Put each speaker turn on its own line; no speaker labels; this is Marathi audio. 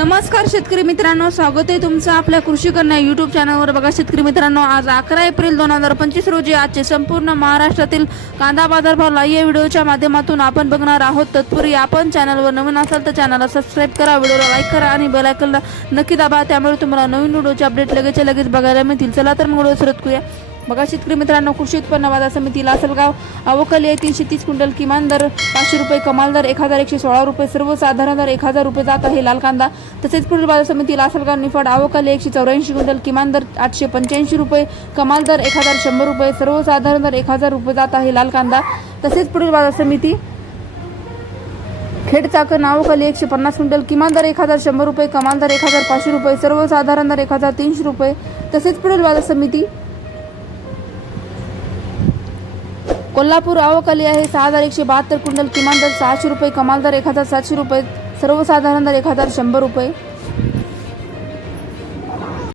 नमस्कार शेतकरी मित्रांनो स्वागत आहे तुमचं आपल्या कृषी कन्या युट्यूब चॅनलवर बघा शेतकरी मित्रांनो आज अकरा एप्रिल दोन हजार पंचवीस रोजी आजचे संपूर्ण महाराष्ट्रातील कांदा बाजारभाव लाईव्ह या व्हिडिओच्या माध्यमातून आपण बघणार आहोत. तत्पूर्वी आपण चॅनलवर नवीन असाल तर चॅनलला सबस्क्राईब करा व्हिडिओला लाईक करा आणि बेल आयकनला नक्की दाबा. त्यामुळे तुम्हाला नवीन व्हिडिओचे अपडेट लगेच लगेच बघायला मिळतील. चला तर मग व्हिडिओ करूया. बघा शेतकरी मित्रांनो कृषी उत्पन्न बाजार समिती लासलगाव अवकली आहे तीनशे तीस क्विंटल किमान दर पाचशे रुपये कमाल दर एक हजार एकशे सोळा रुपये सर्वसाधारण दर एक हजार रुपये जात आहे लाल कांदा. तसेच पुढील बाजार समिती लासलगाव निफाड अवकली एकशे चौऱ्याऐंशी क्विंटल किमान दर आठशे पंच्याऐंशी रुपये कमाल दर एक हजार शंभर रुपये सर्वसाधारण दर एक हजार रुपये जात आहे लाल कांदा. तसेच पुढील बाजार समिती खेड चाकर नावखाली एकशे पन्नास क्विंटल किमान दर एक हजार शंभर रुपये कमाल दर एक हजार पाचशे रुपये सर्वसाधारण दर एक हजार तीनशे रुपये. तसेच पुढील बाजार समिती कोल्हापूर आवकली आहे. सहा हजार एकशे बहात्तर क्विंटल किमान दर सहाशे रुपये कमाल दर एक हजार सातशे रुपये सर्वसाधारण दर एक हजार शंभर रुपये.